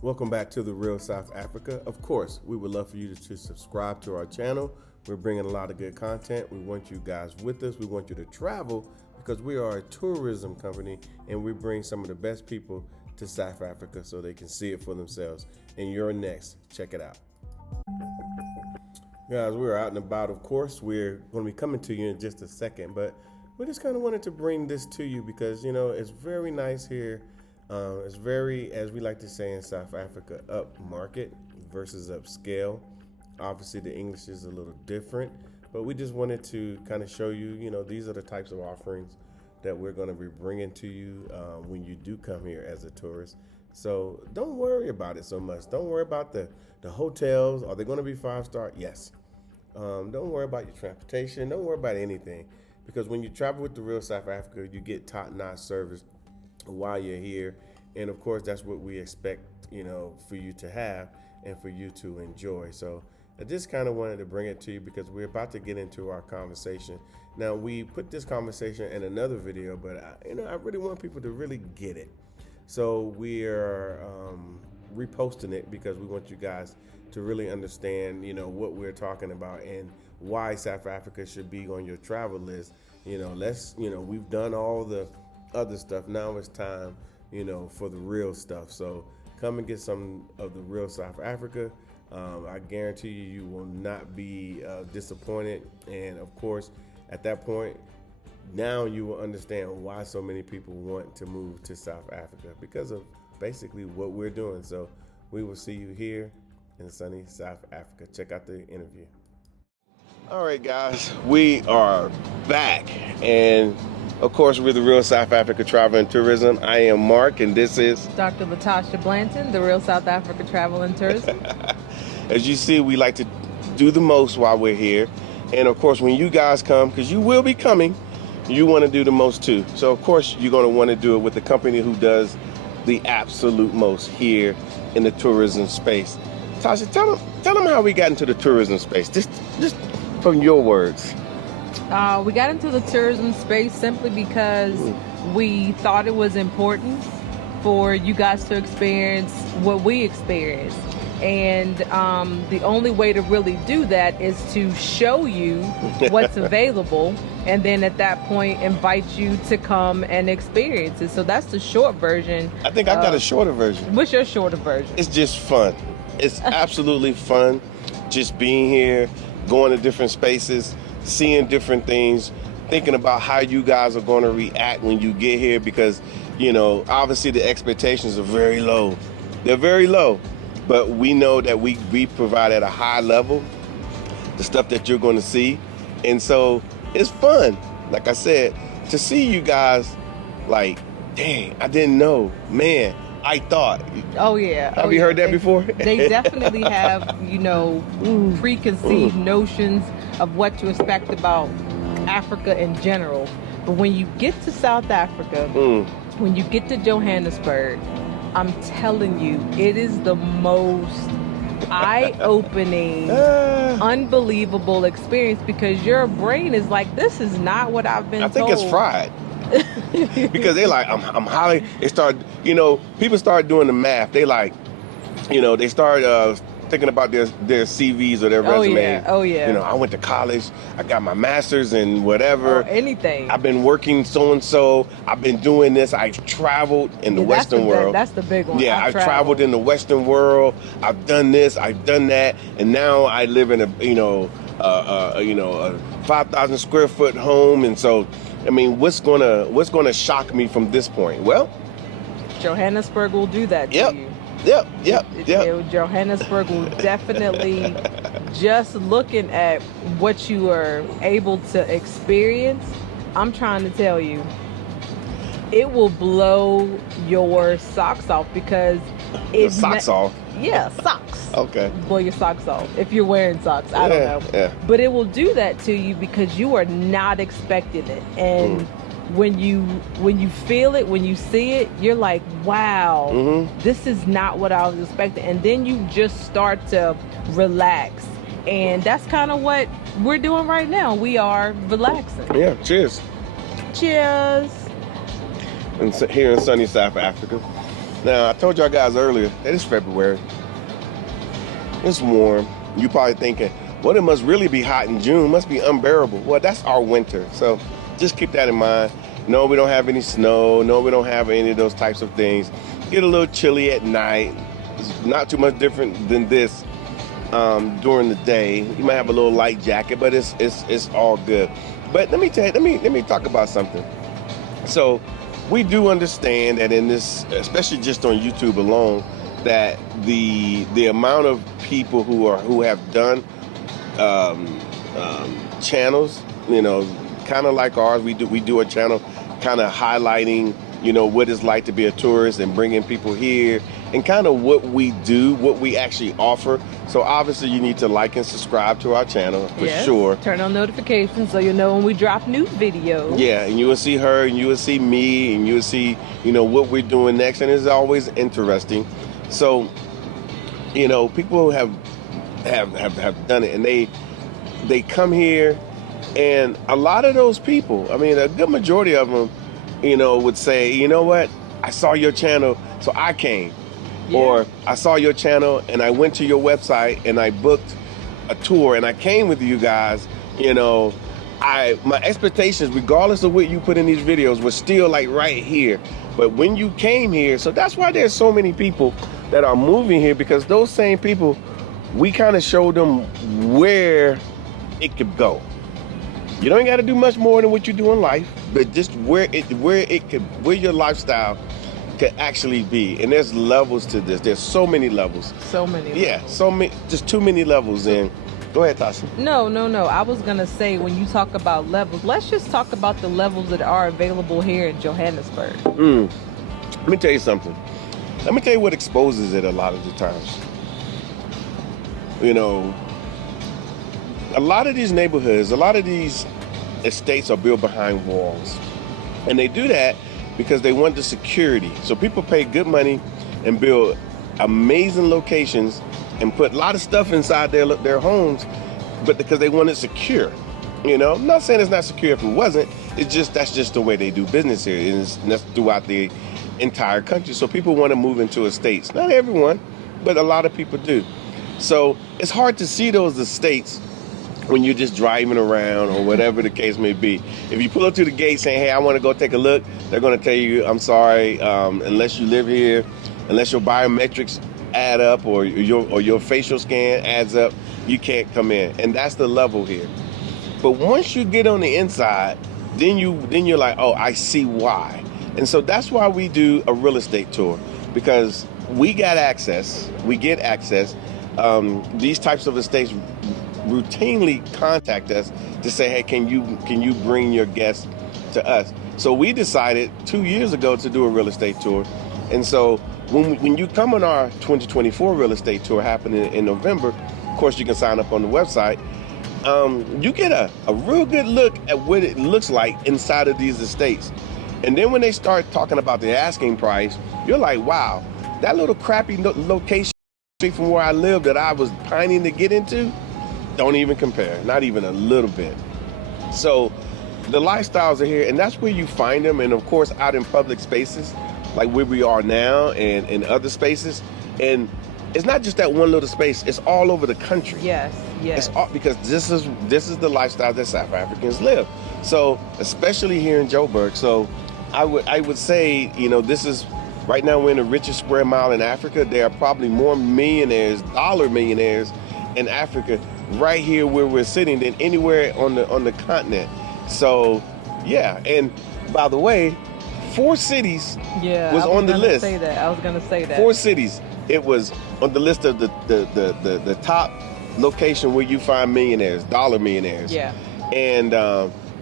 Welcome back to The Real South Africa. Of course, we would love for you to subscribe to our channel. We're bringing a lot of good content. We want you guys with us. We want you to travel because we are a tourism company and we bring some of the best people to South Africa so they can see it for themselves. And you're next. Check it out. Guys, we're out and about, of course. We're going to be coming to you in just a second, but we just kind of wanted to bring this to you because, you know, it's very nice here. It's very, as we like to say in South Africa, up market versus upscale. Obviously, the English is a little different, but we just wanted to kind of show you, you know, these are the types of offerings that we're going to be bringing to you when you do come here as a tourist. So don't worry about it so much. Don't worry about the hotels. Are they going to be 5-star? Yes. Don't worry about your transportation. Don't worry about anything, because when you travel with the Real South Africa, you get top-notch service while you're here. And of course, that's what we expect, you know, for you to have and for you to enjoy. So I just kind of wanted to bring it to you because we're about to get into our conversation. Now, we put this conversation in another video, but I really want people to really get it. So we are reposting it because we want you guys to really understand, you know, what we're talking about and why South Africa should be on your travel list. You know, we've done all the other stuff. Now it's time, you know, for the real stuff. So come and get some of the real South Africa. I guarantee you will not be disappointed. And of course, at that point, now you will understand why so many people want to move to South Africa, because of basically what we're doing. So we will see you here in sunny South Africa. Check out the interview. All right, guys, we are back. And of course, we're the Real South Africa Travel and Tourism. I am Mark, and this is Dr. Latasha Blanton, the Real South Africa Travel and Tourism. As you see, we like to do the most while we're here. And of course, when you guys come, because you will be coming, you want to do the most too. So of course, you're going to want to do it with the company who does the absolute most here in the tourism space. Tasha, tell them how we got into the tourism space. Just from your words. We got into the tourism space simply because we thought it was important for you guys to experience what we experienced. And the only way to really do that is to show you what's available, and then at that point invite you to come and experience it. So that's the short version. I think I got a shorter version. What's your shorter version? It's just fun. It's absolutely fun just being here, going to different spaces, seeing different things, thinking about how you guys are going to react when you get here, because, you know, obviously the expectations are very low. They're very low, but we know that we provide at a high level the stuff that you're going to see. And so it's fun, like I said, to see you guys like, dang, I didn't know, man, I thought. Oh yeah. Have you heard that before? They definitely have, you know, preconceived notions of what to expect about Africa in general. But when you get to South Africa, when you get to Johannesburg, I'm telling you, it is the most eye-opening, unbelievable experience, because your brain is like, this is not what I've been told. I think it's fried. Because they like, I'm highly, they start, you know, people start doing the math. They like, you know, they start thinking about their CVs or their resumes. Oh yeah. You know, I went to college, I got my master's in whatever. Anything. I've been working so-and-so, I've been doing this, I've traveled in the Western world. That's the big one. Yeah, I've traveled in the Western world, I've done this, I've done that, and now I live in a 5,000 square foot home. And so, I mean, what's gonna shock me from this point? Well, Johannesburg will do that to you. Yep. Johannesburg will definitely, just looking at what you are able to experience, I'm trying to tell you, it will blow your socks off, because socks off. Yeah, socks. Okay. Blow your socks off if you're wearing socks. I don't know. Yeah. But it will do that to you because you are not expecting it. And when you feel it, when you see it, you're like, wow, this is not what I was expecting. And then you just start to relax. And that's kind of what we're doing right now. We are relaxing. Yeah, cheers. Cheers. And here in sunny South Africa. Now, I told y'all guys earlier that it's February. It's warm. You probably thinking, well, it must really be hot in June. It must be unbearable. Well, that's our winter. So just keep that in mind. No, we don't have any snow. No, we don't have any of those types of things. Get a little chilly at night. It's not too much different than this during the day. You might have a little light jacket, but it's all good. But let me talk about something. So we do understand that in this, especially just on YouTube alone, that the amount of people who have done channels, kind of like ours, we do a channel kind of highlighting, what it's like to be a tourist and bringing people here and kind of what we do, what we actually offer. So obviously you need to like and subscribe to our channel for sure. Turn on notifications so you'll know when we drop new videos. Yeah, and you will see her and you will see me and you will see, what we're doing next. And it's always interesting. So, people have done it and they come here, and a lot of those people, I mean, a good majority of them, would say, you know what, I saw your channel, so I came. Yeah. Or I saw your channel and I went to your website and I booked a tour and I came with you guys. My expectations, regardless of what you put in these videos, was still like right here. But when you came here, so that's why there's so many people that are moving here, because those same people, we kind of showed them where it could go. You don't got to do much more than what you do in life, but just where your lifestyle could actually be. And there's levels to this. There's so many levels. So many. Yeah, so many, just too many levels. And go ahead, Tasha. No. I was gonna say, when you talk about levels, let's just talk about the levels that are available here in Johannesburg. Let me tell you something. Let me tell you what exposes it a lot of the times. A lot of these neighborhoods, a lot of these estates are built behind walls. And they do that because they want the security. So people pay good money and build amazing locations and put a lot of stuff inside their homes, but because they want it secure. I'm not saying it's not secure if it wasn't. That's just the way they do business here. And that's throughout the entire country. So people want to move into estates. Not everyone, but a lot of people do. So it's hard to see those estates when you're just driving around or whatever the case may be. If you pull up to the gate saying, hey, I want to go take a look, they're going to tell you, I'm sorry, unless you live here, unless your biometrics add up or your facial scan adds up, you can't come in. And that's the level here. But once you get on the inside, then you're like, oh, I see why. And so that's why we do a real estate tour, because we get access. These types of estates routinely contact us to say, hey, can you bring your guests to us? So we decided 2 years ago to do a real estate tour. And so when you come on our 2024 real estate tour happening in November, of course you can sign up on the website. You get a real good look at what it looks like inside of these estates. And then when they start talking about the asking price, you're like, wow, that little crappy location from where I live that I was pining to get into, don't even compare, not even a little bit. So the lifestyles are here, and that's where you find them. And of course, out in public spaces, like where we are now and in other spaces. And it's not just that one little space, it's all over the country. Yes. It's all, because this is the lifestyle that South Africans live. So especially here in Joburg. So I would say, this is, right now we're in the richest square mile in Africa. There are probably more millionaires, dollar millionaires in Africa right here where we're sitting than anywhere on the continent. So yeah, and by the way, 4 cities was on the list. I was gonna say that 4 cities. It was on the list of the top location where you find millionaires, dollar millionaires. Yeah. And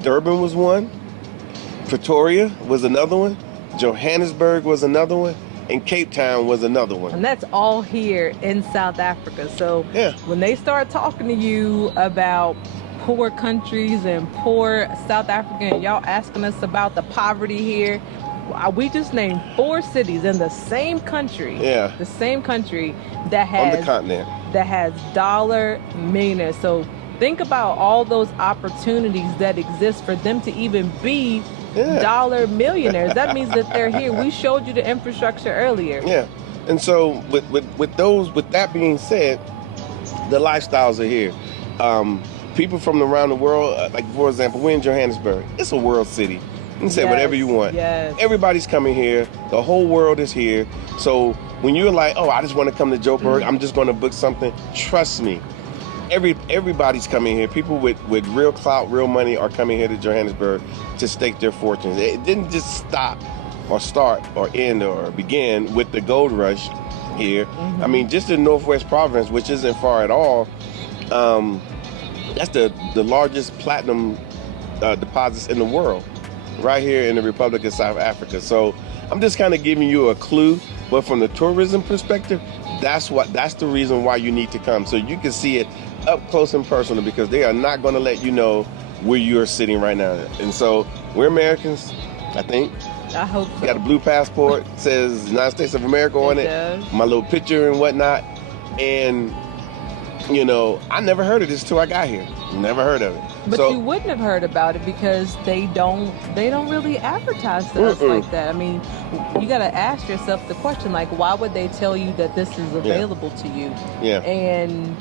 Durban was one, Pretoria was another one, Johannesburg was another one, and Cape Town was another one. And that's all here in South Africa. So when they start talking to you about poor countries and poor South Africa, and y'all asking us about the poverty here, we just named 4 cities in the same country. Yeah. The same country that has on the continent that has dollar millionaires. So think about all those opportunities that exist for them to even be dollar millionaires. That means that they're here. We showed you the infrastructure earlier. Yeah. And so with that being said, the lifestyles are here. People from around the world, like for example, we're in Johannesburg. It's a world city. You can say whatever you want. Yes. Everybody's coming here. The whole world is here. So when you're like, oh, I just want to come to Joburg, I'm just going to book something. Trust me, everybody's coming here. People with real clout, real money are coming here to Johannesburg to stake their fortunes. It didn't just stop or start or end or begin with the gold rush here. I mean, just in Northwest Province, which isn't far at all, that's the largest platinum deposits in the world, right here in the Republic of South Africa. So I'm just kind of giving you a clue, but from the tourism perspective, that's the reason why you need to come, so you can see it up close and personal, because they are not going to let you know where you're sitting right now. And so we're Americans, I think. I hope so. Got a blue passport, says United States of America on it, my little picture and whatnot. And, you know, I never heard of this till I got here. Never heard of it. But you wouldn't have heard about it because they don't really advertise to us like that. I mean, you got to ask yourself the question, like, why would they tell you that this is available to you? Yeah. And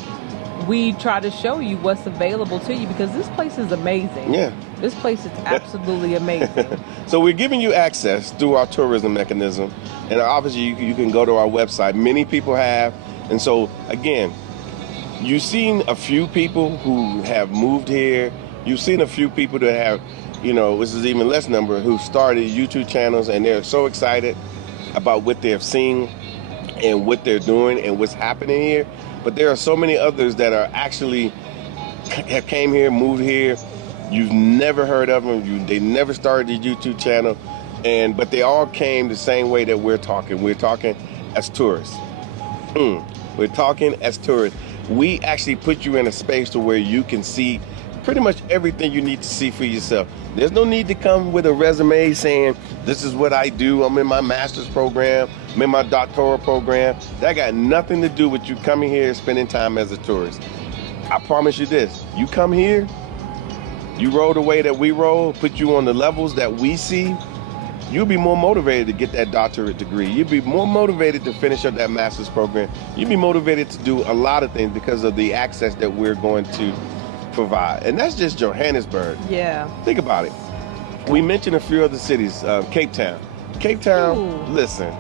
we try to show you what's available to you, because this place is amazing. Yeah. This place is absolutely amazing. So we're giving you access through our tourism mechanism. And obviously you can go to our website. Many people have. And so, again, you've seen a few people who have moved here. You've seen a few people that have, you know, this is even less number, who started YouTube channels, and they're so excited about what they've seen and what they're doing and what's happening here. But there are so many others that are actually have came here, moved here. You've never heard of them. They never started a YouTube channel, but they all came the same way that we're talking. We're talking as tourists. We're talking as tourists. We actually put you in a space to where you can see pretty much everything you need to see for yourself. There's no need to come with a resume saying, this is what I do. I'm in my master's program. I'm in my doctoral program. That got nothing to do with you coming here and spending time as a tourist. I promise you this. You come here, you roll the way that we roll, put you on the levels that we see, you'll be more motivated to get that doctorate degree. You'll be more motivated to finish up that master's program. You'll be motivated to do a lot of things because of the access that we're going to provide. And that's just Johannesburg. Yeah. Think about it. We mentioned a few other cities. Cape Town. Cape Town, listen,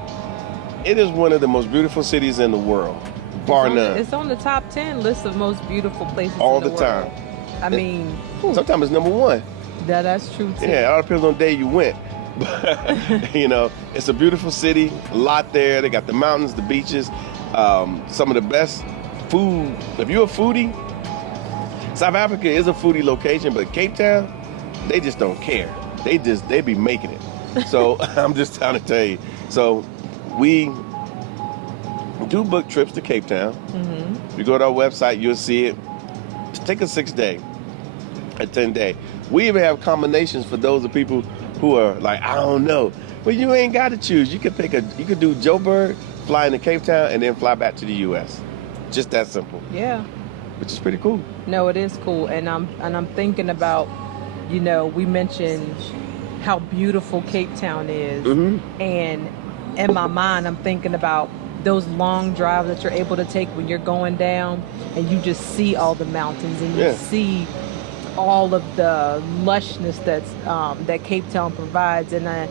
it is one of the most beautiful cities in the world, bar none. It's on the top 10 list of most beautiful places all in the the world. time. I mean, sometimes it's number one. That's true too. Yeah, it all depends on the day you went. But, you know, it's a beautiful city, a lot there. They got the mountains, the beaches, some of the best food. If you're a foodie, South Africa is a foodie location, but Cape Town, they just don't care. They be making it. So I'm just trying to tell you. So we do book trips to Cape Town. You go to our website, you'll see it. Take a 6-day, a 10-day. We even have combinations for those of people who are like, I don't know. Well, you ain't got to choose. You could do Joburg, fly into Cape Town, and then fly back to the U.S. Just that simple. Yeah. Which is pretty cool. No, it is cool. And I'm thinking about, you know, we mentioned how beautiful Cape Town is. And in my mind, I'm thinking about those long drives that you're able to take when you're going down and you just see all the mountains and you see all of the lushness that Cape Town provides, and that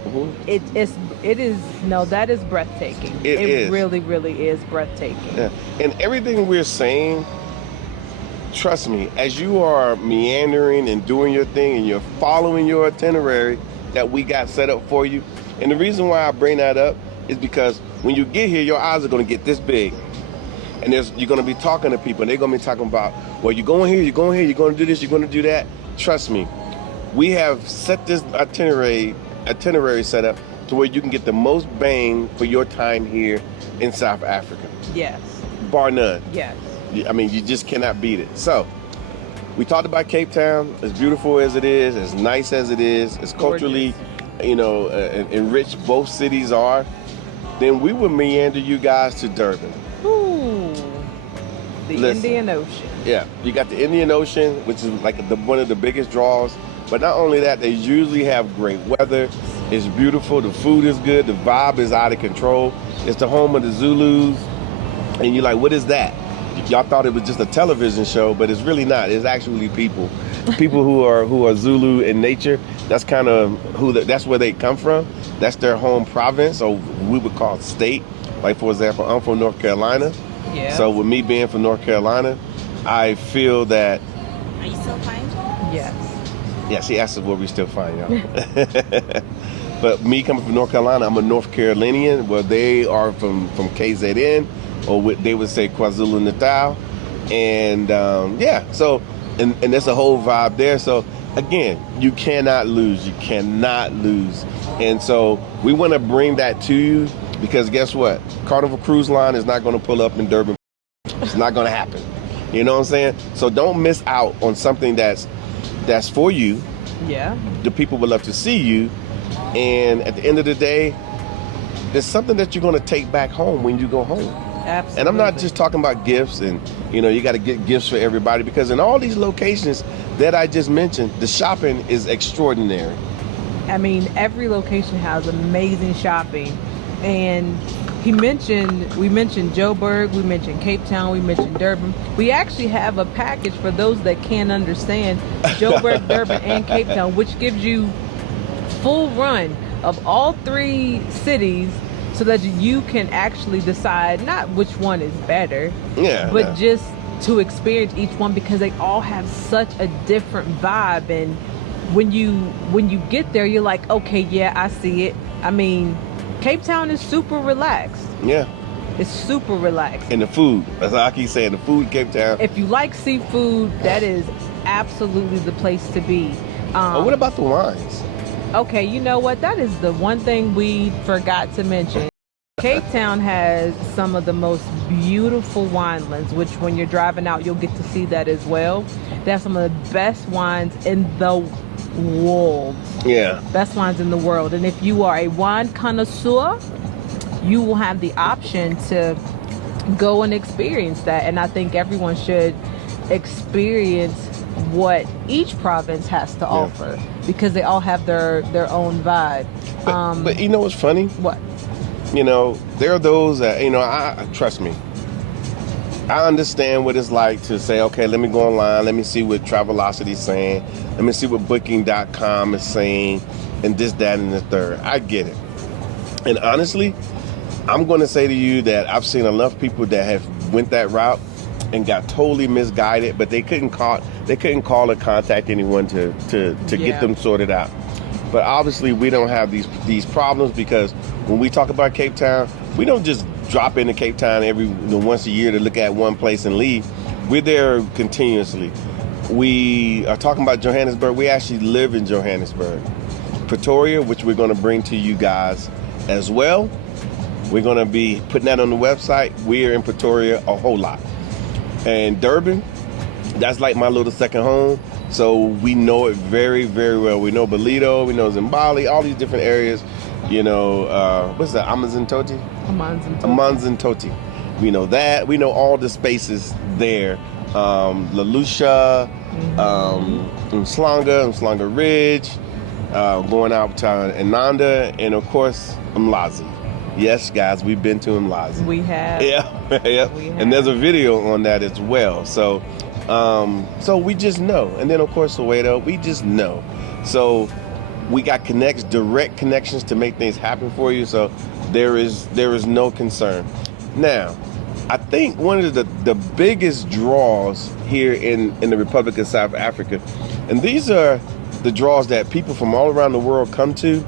is breathtaking. It really, really is breathtaking. Yeah. And everything we're saying, trust me, as you are meandering and doing your thing and you're following your itinerary that we got set up for you, and the reason why I bring that up is because when you get here, your eyes are going to get this big. And you're going to be talking to people, and they're going to be talking about, well, you're going here, you're going to do this, you're going to do that. Trust me, we have set this itinerary set up to where you can get the most bang for your time here in South Africa. Yes. Bar none. Yes. I mean, you just cannot beat it. So, we talked about Cape Town, as beautiful as it is, as nice as it is, as culturally, enriched both cities are. Then we will meander you guys to Durban. The Indian Ocean. Yeah, you got the Indian Ocean, which is like one of the biggest draws. But not only that, they usually have great weather. It's beautiful. The food is good. The vibe is out of control. It's the home of the Zulus. And you're like, what is that? Y'all thought it was just a television show, but it's really not. It's actually people who are Zulu in nature. That's kind of that's where they come from. That's their home province, or we would call state. Like, for example, I'm from North Carolina. Yeah. So with me being from North Carolina, I feel that. Are you still fine? Yes. Yeah, she asked us where we still fine, y'all. But me coming from North Carolina, I'm a North Carolinian. Well, they are from KZN, or they would say KwaZulu Natal, and so and there's a whole vibe there. So again, you cannot lose. You cannot lose. And so we want to bring that to you, because guess what? Carnival Cruise Line is not going to pull up in Durban. It's not going to happen. You know what I'm saying? So don't miss out on something that's for you. Yeah. The people would love to see you. And at the end of the day, there's something that you're going to take back home when you go home. Absolutely. And I'm not just talking about gifts and, you got to get gifts for everybody, because in all these locations that I just mentioned, the shopping is extraordinary. I mean, every location has amazing shopping. And we mentioned Joburg, we mentioned Cape Town, we mentioned Durban. We actually have a package for those that can't understand Joburg, Durban, and Cape Town, which gives you full run of all three cities, so that you can actually decide not which one is better, but just to experience each one, because they all have such a different vibe. And when you get there, you're like, okay, yeah, I see it. I mean, Cape Town is super relaxed. Yeah. It's super relaxed. And the food, as I keep saying, the food in Cape Town. If you like seafood, that is absolutely the place to be. What about the wines? Okay, you know what? That is the one thing we forgot to mention. Cape Town has some of the most beautiful winelands, which when you're driving out, you'll get to see that as well. They have some of the best wines in the world. Yeah. Best wines in the world. And if you are a wine connoisseur, you will have the option to go and experience that. And I think everyone should experience what each province has to offer, because they all have their own vibe. But you know what's funny? What? There are those that, I trust me. I understand what it's like to say, okay, let me go online, let me see what Travelocity is saying, let me see what Booking.com is saying, and this, that, and the third. I get it. And honestly, I'm going to say to you that I've seen enough people that have went that route and got totally misguided, but they couldn't call or contact anyone to get them sorted out. But obviously, we don't have these problems, because when we talk about Cape Town, we don't just drop into Cape Town once a year to look at one place and leave. We're there continuously. We are talking about Johannesburg. We actually live in Johannesburg. Pretoria, which we're going to bring to you guys as well. We're going to be putting that on the website. We're in Pretoria a whole lot. And Durban, that's like my little second home. So we know it very, very well. We know Ballito, we know Zimbali, all these different areas. What's that? Amanzimtoti? Amanzimtoti. We know that. We know all the spaces there. Lalusha, Mslanga Ridge, going out to Ananda, and of course, Mlazi. Yes, guys, we've been to Mlazi. We have. Yeah. We have. And there's a video on that as well. So we just know. And then, of course, Soweto, we just know. So we got direct connections to make things happen for you. So there is no concern. Now, I think one of the biggest draws here in the Republic of South Africa, and these are the draws that people from all around the world come to.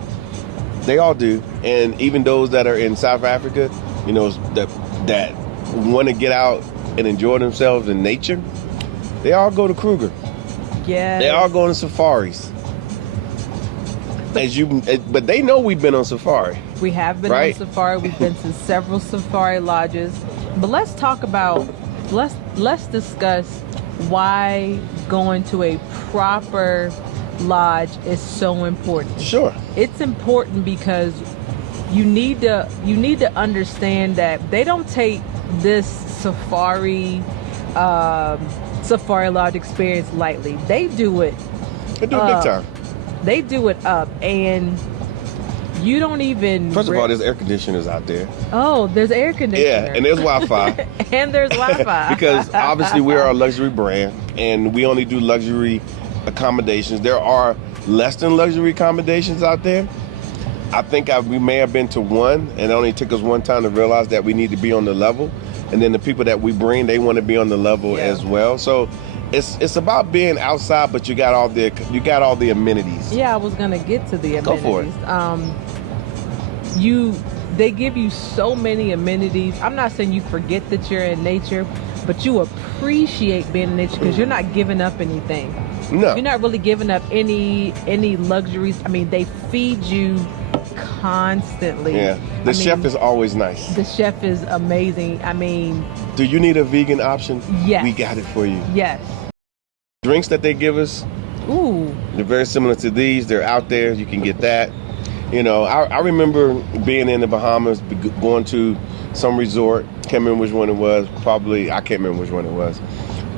They all do. And even those that are in South Africa, that want to get out and enjoy themselves in nature, they all go to Kruger. Yeah. They all go on safaris. But they know we've been on safari. We have been on safari. We've been to several safari lodges. But let's discuss why going to a proper lodge is so important. Sure. It's important because you need to understand that they don't take this safari lodge experience lightly. They do it big time. They do it up, and you don't even. First of all, there's air conditioners out there. Oh, there's air conditioner. Yeah, and there's Wi-Fi. And there's Wi-Fi. Because obviously we are a luxury brand, and we only do luxury accommodations. There are less than luxury accommodations out there. I think we may have been to one, and it only took us one time to realize that we need to be on the level. And then the people that we bring, they want to be on the level as well. So it's about being outside, but you got all the amenities. Yeah, I was gonna get to the amenities. Go for it. They give you so many amenities. I'm not saying you forget that you're in nature, but you appreciate being in nature because you're not giving up anything. No, you're not really giving up any luxuries. I mean, they feed you constantly. Yeah, the chef is always nice. The chef is amazing. I mean, do you need a vegan option? Yes, we got it for you. Yes. Drinks that they give us, they're very similar to these. They're out there. You can get that. You know, I remember being in the Bahamas, going to some resort. Can't remember which one it was. I can't remember which one it was.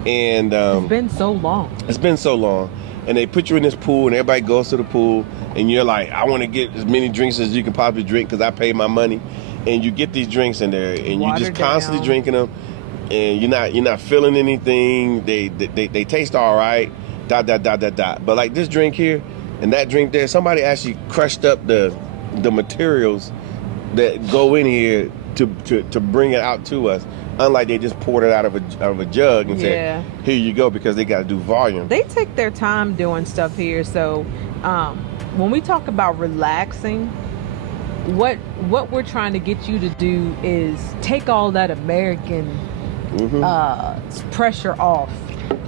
And it's been so long. It's been so long. And they put you in this pool, and everybody goes to the pool, and you're like, I want to get as many drinks as you can possibly drink because I paid my money. And you get these drinks in there, and you just constantly drinking them, and you're not feeling anything. They taste all right. But like this drink here and that drink there, somebody actually crushed up the materials that go in here to bring it out to us. Unlike they just poured it out of a jug and said, here you go, because they got to do volume. They take their time doing stuff here. So when we talk about relaxing, what we're trying to get you to do is take all that American pressure off.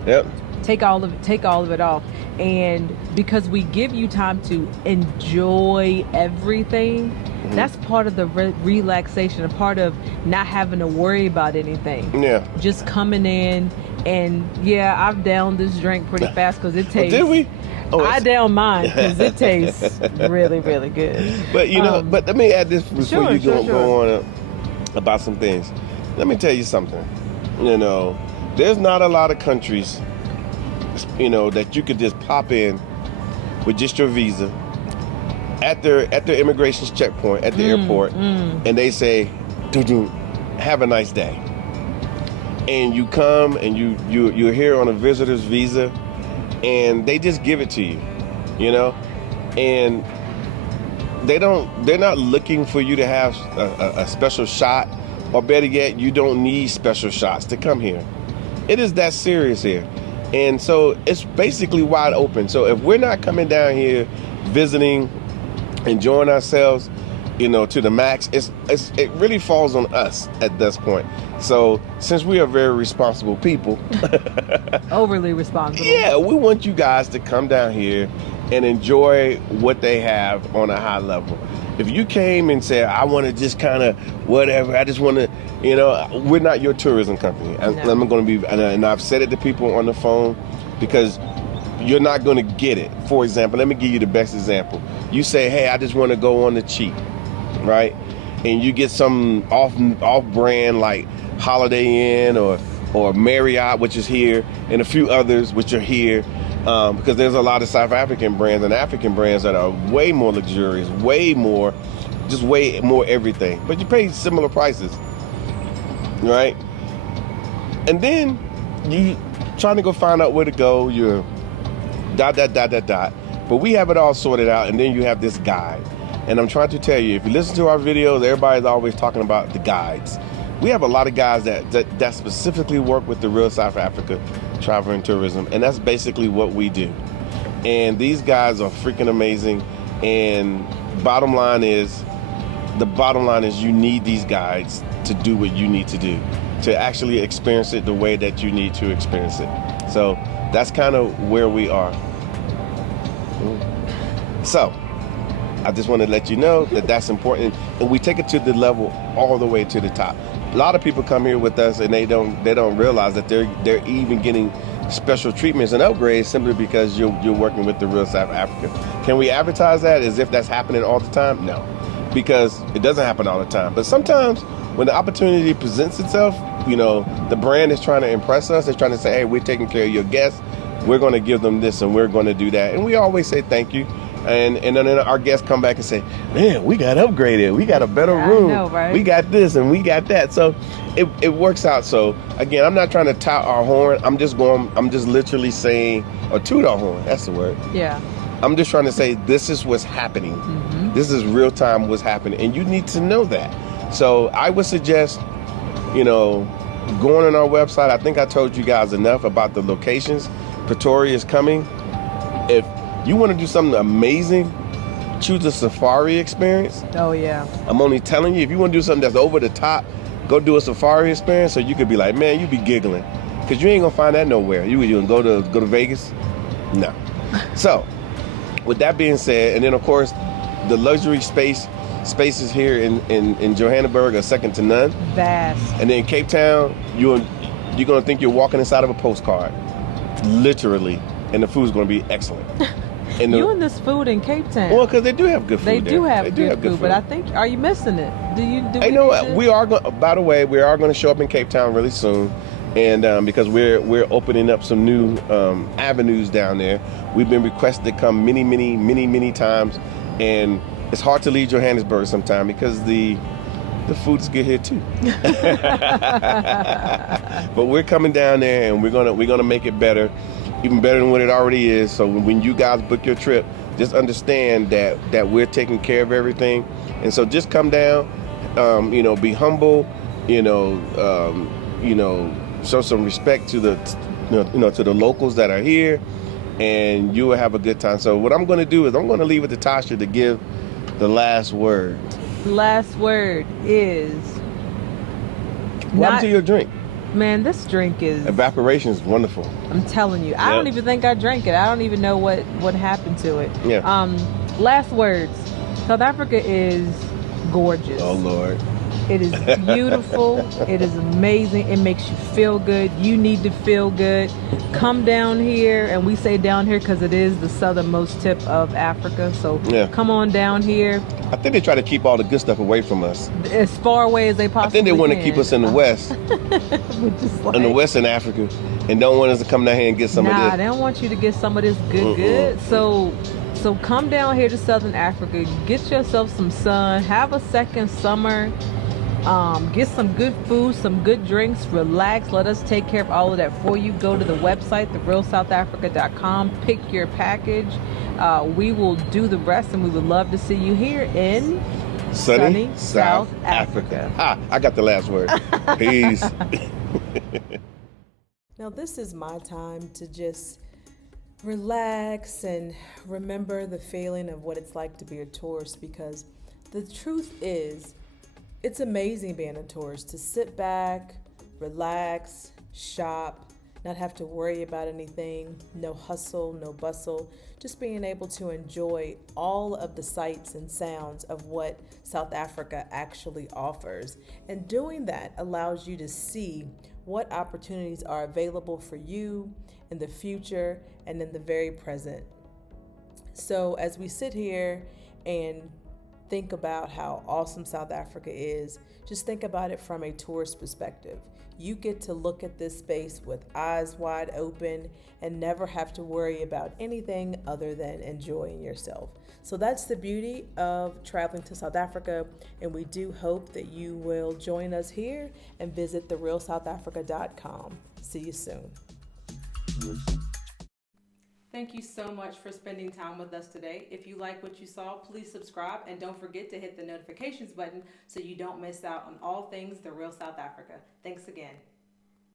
Yep. Take all of it off. And because we give you time to enjoy everything, that's part of the relaxation, a part of not having to worry about anything. Yeah. Just coming in, and I've downed this drink pretty fast because it tastes. Did we? I down mine because it tastes really, really good. But you know, but let me add this before you go on about some things. Let me tell you something. You know, there's not a lot of countries, you know, that you could just pop in with just your visa at their immigration checkpoint at the airport, and they say, have a nice day. And you come and you're here on a visitor's visa, and they just give it to you, you know, and they're not looking for you to have a special shot, or better yet, you don't need special shots to come here. It is that serious here. And so it's basically wide open. So if we're not coming down here visiting, enjoying ourselves, you know, to the max, it really falls on us at this point. So since we are very responsible people, overly responsible, we want you guys to come down here and enjoy what they have on a high level. If you came and said, I want to just kind of whatever, I just want to, you know, we're not your tourism company. No. I'm going to be, and I've said it to people on the phone, because you're not going to get it. For example, let me give you the best example. You say, hey, I just want to go on the cheap, right? And you get some off-brand like Holiday Inn or Marriott, which is here, and a few others which are here. Because there's a lot of South African brands and African brands that are way more luxurious, way more everything. But you pay similar prices, right? And then you trying to go find out where to go, you're ... But we have it all sorted out, and then you have this guide. And I'm trying to tell you, if you listen to our videos, everybody's always talking about the guides. We have a lot of guys that specifically work with the real South Africa travel and tourism, and that's basically what we do. And these guys are freaking amazing. And bottom line is you need these guides to do what you need to do, to actually experience it the way that you need to experience it. So that's kind of where we are. So I just want to let you know that that's important, and we take it to the level all the way to the top. A lot of people come here with us, and they don't realize that they're even getting special treatments and upgrades simply because you're working with the real South Africa. Can we advertise that as if that's happening all the time? No, because it doesn't happen all the time. But sometimes when the opportunity presents itself, you know, the brand is trying to impress us. They're trying to say, hey, we're taking care of your guests. We're going to give them this and we're going to do that. And we always say thank you. And then our guests come back and say, man, we got upgraded, we got a better I room, know, right? we got this and we got that. So it works out. So again, I'm not trying to tout our horn. I'm just literally saying, or toot our horn, that's the word. Yeah. I'm just trying to say this is what's happening. This is real time what's happening, and you need to know that. So I would suggest, going on our website. I think I told you guys enough about the locations. Pretoria is coming. If you want to do something amazing, choose a safari experience. Oh yeah. I'm only telling you, if you want to do something that's over the top, go do a safari experience. So you could be like, man, you be giggling, because you ain't gonna find that nowhere. You gonna go to Vegas? No. So with that being said, and then of course the luxury spaces here in Johannesburg are second to none. Vast. And then Cape Town, you're gonna think you're walking inside of a postcard, literally, and the food's gonna be excellent. And You and this food in Cape Town. well, because they do have good food. They there. do have good food, but I think, are you missing it? Do I know we are going. By the way, we are going to show up in Cape Town really soon, and because we're opening up some new avenues down there. We've been requested to come many times, and it's hard to leave Johannesburg sometime because the food's good here too. But we're coming down there, and we're gonna make it better, even better than what it already is. So when you guys book your trip, just understand that we're taking care of everything, and so just come down. Be humble. Show some respect to the locals that are here, and you will have a good time. So what I'm going to do is I'm going to leave it to Tasha to give the last word. Last word is What happened to your drink? Man, this drink is Evaporation is wonderful. I'm telling you. I don't even think I drank it. I don't even know what happened to it. Yeah. Last words. South Africa is gorgeous. Oh Lord. It is beautiful. It is amazing. It makes you feel good. You need to feel good. Come down here, and we say down here because it is the southernmost tip of Africa. So come on down here. I think they try to keep all the good stuff away from us. As far away as they possibly I think they want to can. keep us in the West, in the Western Africa, and don't want us to come down here and get some of this. They don't want you to get some of this good. So come down here to Southern Africa. Get yourself some sun. Have a second summer. Get some good food, some good drinks, relax. Let us take care of all of that for you. Go to the website, therealsouthafrica.com, pick your package. We will do the rest, and we would love to see you here in sunny South Africa. I got the last word. Peace. Now this is my time to just relax and remember the feeling of what it's like to be a tourist, because the truth is, it's amazing being a tourist, to sit back, relax, shop, not have to worry about anything, no hustle, no bustle, just being able to enjoy all of the sights and sounds of what South Africa actually offers. And doing that allows you to see what opportunities are available for you in the future and in the very present. So as we sit here and think about how awesome South Africa is, just think about it from a tourist perspective. You get to look at this space with eyes wide open and never have to worry about anything other than enjoying yourself. So that's the beauty of traveling to South Africa, and we do hope that you will join us here and visit therealsouthafrica.com. See you soon. Thank you so much for spending time with us today. If you like what you saw, please subscribe, and don't forget to hit the notifications button so you don't miss out on all things The Real South Africa. Thanks again.